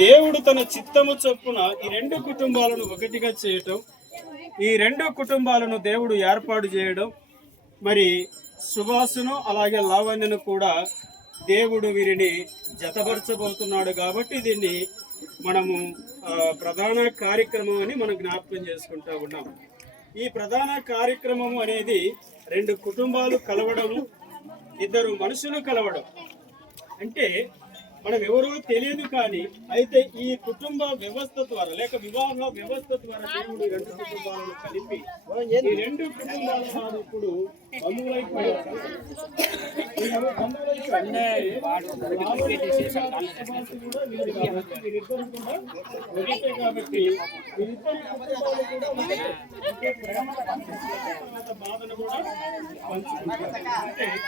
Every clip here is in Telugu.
దేవుడు తన చిత్తము చొప్పున ఈ రెండు కుటుంబాలను ఒకటిగా చేయటం, ఈ రెండు కుటుంబాలను దేవుడు ఏర్పాటు చేయడం, మరి సుభాసును అలాగే లావణ్యను కూడా దేవుడు వీరిని జతపరచబోతున్నాడు. కాబట్టి దీన్ని మనము ప్రధాన కార్యక్రమం అని మనం జ్ఞాపకం చేసుకుంటా ఉన్నాం. ఈ ప్రధాన కార్యక్రమం అనేది రెండు కుటుంబాలు కలవడము, ఇద్దరు మనుషులు కలవడం. అంటే మనం ఎవరో తెలియదు, కానీ అయితే ఈ కుటుంబ వ్యవస్థ ద్వారా లేక వివాహ వ్యవస్థ ద్వారా దేవుడు రెండు కుటుంబాలను కలిపి ఈ రెండు కుటుంబాల వారు ఇప్పుడు బంధువులైపోయారు. కాబట్టి బాధను కూడా పంచుకుంటారు.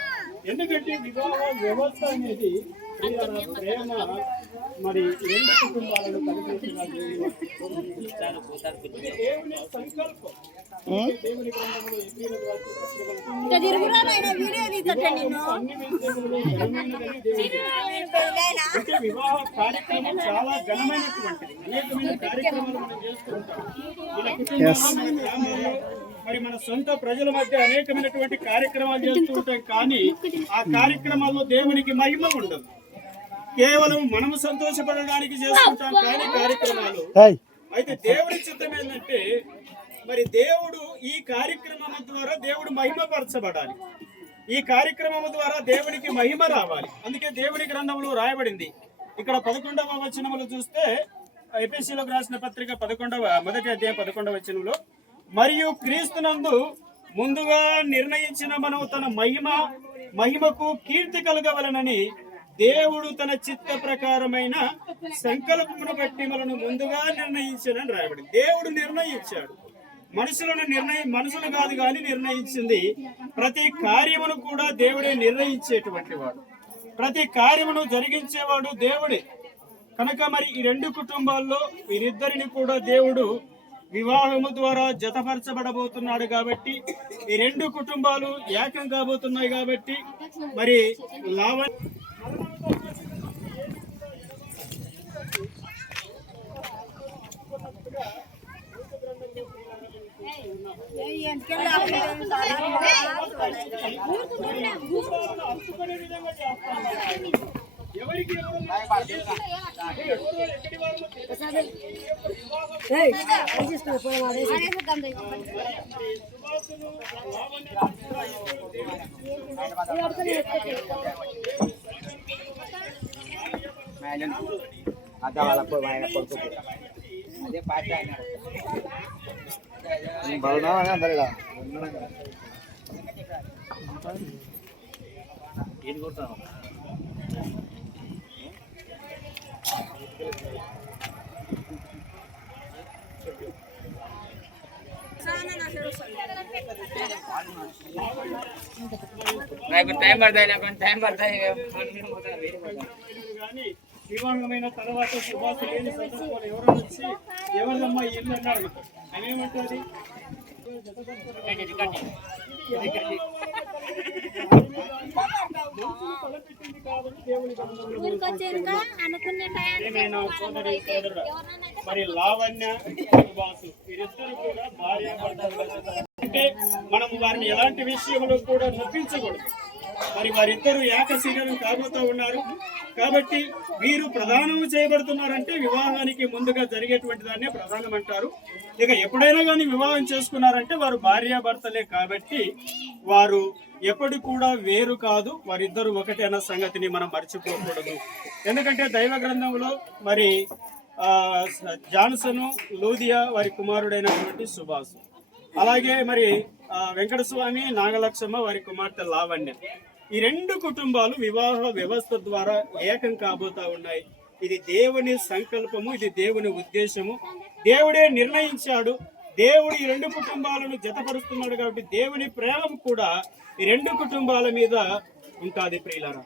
ఎందుకంటే వివాహ వ్యవస్థ అనేది ప్రేమ మరి రెండు కుటుంబాలను కలిపేసిన దేవుని సంకల్పం. దేవుని గ్రంథంలో అంటే వివాహ కార్యక్రమం చాలా ఘనమైనటువంటిది. అనేకమైన కార్యక్రమాలు మనం చేసుకుంటాం మన కుటుంబంలో, మన గ్రామంలో, మరి మన సొంత ప్రజల మధ్య అనేకమైనటువంటి కార్యక్రమాలు చేస్తూ ఉంటాం. కానీ ఆ కార్యక్రమాల్లో దేవునికి మహిమ ఉండదు. కేవలం మనము సంతోషపడడానికి చేసుకుంటాం కానీ కార్యక్రమాలు. అయితే దేవుడి చిత్తం ఏంటంటే మరి దేవుడు ఈ కార్యక్రమం ద్వారా దేవుడు మహిమపరచబడాలి. ఈ కార్యక్రమం ద్వారా దేవునికి మహిమ రావాలి. అందుకే దేవుని గ్రంథంలో రాయబడింది. ఇక్కడ 11వ వచనములు చూస్తే, ఎఫెసీయులకు రాసిన పత్రిక 11వ అధ్యాయం 11వ వచనంలో, మరియు క్రీస్తునందు ముందుగా నిర్ణయించిన మనం తన మహిమకు కీర్తి కలగవలనని దేవుడు తన చిత్త ప్రకారమైన సంకల్పమును బట్టి మనను ముందుగా నిర్ణయించానని రాయబడింది. దేవుడు నిర్ణయించాడు. మనుషులు కాదు కానీ నిర్ణయించింది. ప్రతి కార్యమును కూడా దేవుడే నిర్ణయించేటువంటి వాడు. ప్రతి కార్యమును జరిగించేవాడు దేవుడే. కనుక మరి ఈ రెండు కుటుంబాల్లో వీరిద్దరిని కూడా దేవుడు వివాహము ద్వారా జతపరచబడబోతున్నాడు. కాబట్టి ఈ రెండు కుటుంబాలు ఏకం కాబోతున్నాయి. కాబట్టి మరి లావణ్య ఎవరికి అదే పార్టీ ఆయన బలనా అందరిలా ఏం కొడతాను. టైం పడతాయి. వివాహమైన తర్వాత శుభాస లేని సందర్భాలు ఎవరైనా వచ్చి ఎవరిదమ్మా ఇల్లు అన్నాడు. అవేమంటుంది? మరి లావణ్య సుభాసు వీరిద్దరు కూడా భార్యాభర్తలు. అంటే మనం వారిని ఎలాంటి విషయంలో కూడా నొప్పించకూడదు. మరి వారిద్దరూ ఏక శరీరం కాబోతూ ఉన్నారు. కాబట్టి వీరు ప్రధానం చేయబడుతున్నారంటే వివాహానికి ముందుగా జరిగేటువంటి దాన్నే ప్రధానం అంటారు. ఇక ఎప్పుడైనా కానీ వివాహం చేసుకున్నారంటే వారు భార్యాభర్తలే. కాబట్టి వారు ఎప్పటి కూడా వేరు కాదు, వారిద్దరూ ఒకటే అన్న సంగతిని మనం మర్చిపోకూడదు. ఎందుకంటే దైవ గ్రంథంలో మరి జాన్సను లూదియా వారి కుమారుడైనటువంటి సుభాసు, అలాగే మరి వెంకటస్వామి నాగలక్ష్మ వారి కుమార్తె లావణ్య, ఈ రెండు కుటుంబాలు వివాహ వ్యవస్థ ద్వారా ఏకం కాబోతా ఉన్నాయి. ఇది దేవుని సంకల్పము, ఇది దేవుని ఉద్దేశము. దేవుడే నిర్ణయించాడు. దేవుడు ఈ రెండు కుటుంబాలను జతపరుస్తున్నాడు. కాబట్టి దేవుని ప్రేమ కూడా ఈ రెండు కుటుంబాల మీద ఉంటుంది ప్రియులారా.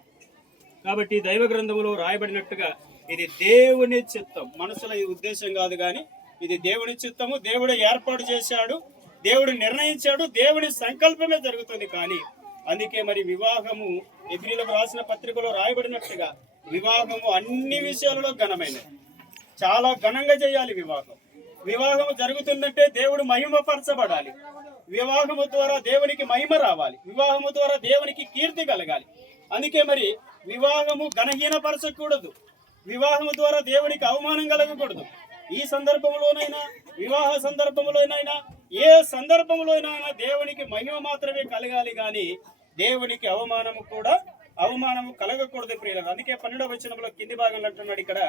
కాబట్టి దైవ గ్రంథంలో రాయబడినట్టుగా ఇది దేవుని చిత్తం, మనుషుల ఉద్దేశం కాదు కానీ ఇది దేవుని చిత్తము. దేవుడు ఏర్పాటు చేశాడు, దేవుడు నిర్ణయించాడు, దేవుని సంకల్పమే జరుగుతుంది. కానీ అందుకే మరి వివాహము ఎబ్రీయులకు రాసిన పత్రికలో రాయబడినట్టుగా వివాహము అన్ని విషయాలలో ఘనమైనది. చాలా ఘనంగా చేయాలి వివాహం. వివాహం జరుగుతుందంటే దేవుడు మహిమపరచబడాలి. వివాహము ద్వారా దేవునికి మహిమ రావాలి. వివాహము ద్వారా దేవునికి కీర్తి కలగాలి. అందుకే మరి వివాహము ఘనహీనపరచకూడదు. వివాహము ద్వారా దేవునికి అవమానం కలగకూడదు. ఈ సందర్భంలోనైనా, వివాహ సందర్భంలోనైనా, ఏ సందర్భంలోనైనా దేవునికి మహిమ మాత్రమే కలగాలి, కానీ దేవునికి అవమానము కలగకూడదు ప్రియులారా. అందుకే 12వ వచనంలో కింది భాగంలో అంటున్నాడు ఇక్కడ,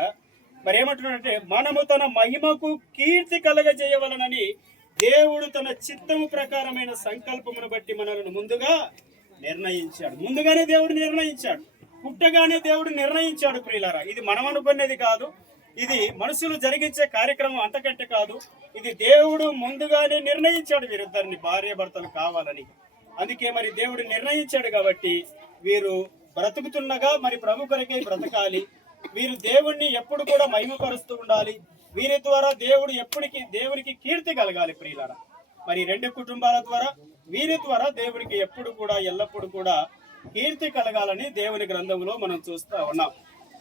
మరి ఏమంటున్నాడంటే, మనము తన మహిమకు కీర్తి కలగజేయవలనని దేవుడు తన చిత్తము ప్రకారమైన సంకల్పమును బట్టి మనల్ని ముందుగానే దేవుడు నిర్ణయించాడు. పుట్టగానే దేవుడు నిర్ణయించాడు ప్రియులారా. ఇది మనం అనుకునేది కాదు, ఇది మనుషులు జరిగించే కార్యక్రమం అంతకంటే కాదు. ఇది దేవుడు ముందుగానే నిర్ణయించాడు వీరిద్దరిని భార్యాభర్తలు కావాలని. అందుకే మరి దేవుడు నిర్ణయించాడు కాబట్టి వీరు బ్రతుకుతుండగా మరి ప్రభు కొరకై బ్రతకాలి. వీరు దేవుణ్ణి ఎప్పుడు కూడా మహిమపరుస్తూ ఉండాలి. వీరి ద్వారా దేవునికి కీర్తి కలగాలి ప్రియులారా. మరి 2 కుటుంబాల ద్వారా వీరి ద్వారా దేవునికి ఎప్పుడు కూడా ఎల్లప్పుడు కూడా కీర్తి కలగాలని దేవుని గ్రంథంలో మనం చూస్తూ ఉన్నాం.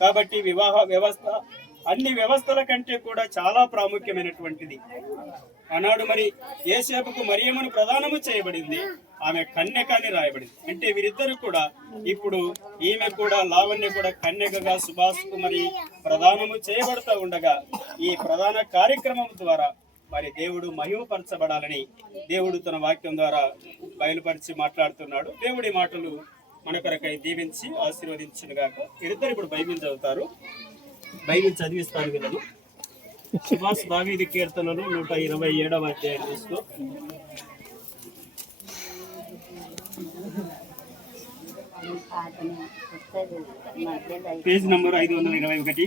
కాబట్టి వివాహ వ్యవస్థ అన్ని వ్యవస్థల కంటే కూడా చాలా ప్రాముఖ్యమైనటువంటిది. ఆనాడు మరి యేసేపుకు మరియమ్మను ప్రదానము చేయబడింది, ఆమె కన్యకని రాయబడింది. అంటే వీరిద్దరు కూడా ఇప్పుడు ఈమె కూడా లావణ్య కూడా కన్యకగా సుభాష్కు మరి ప్రదానము చేయబడుతూ ఉండగా ఈ ప్రధాన కార్యక్రమం ద్వారా మరి దేవుడు మహిమపరచబడాలని దేవుడు తన వాక్యం ద్వారా బయలుపరిచి మాట్లాడుతున్నాడు. దేవుడి మాటలు మన కొరకై దీవించి ఆశీర్వదించునుగాక. వీరిద్దరు ఇప్పుడు బైబిల్ చదువుతారు. బైబిల్ చదివిస్తాను వీళ్ళను. సుభాష్ దావీదు కీర్తనలు 127వ అధ్యాయం తీసుకో. Page number 521.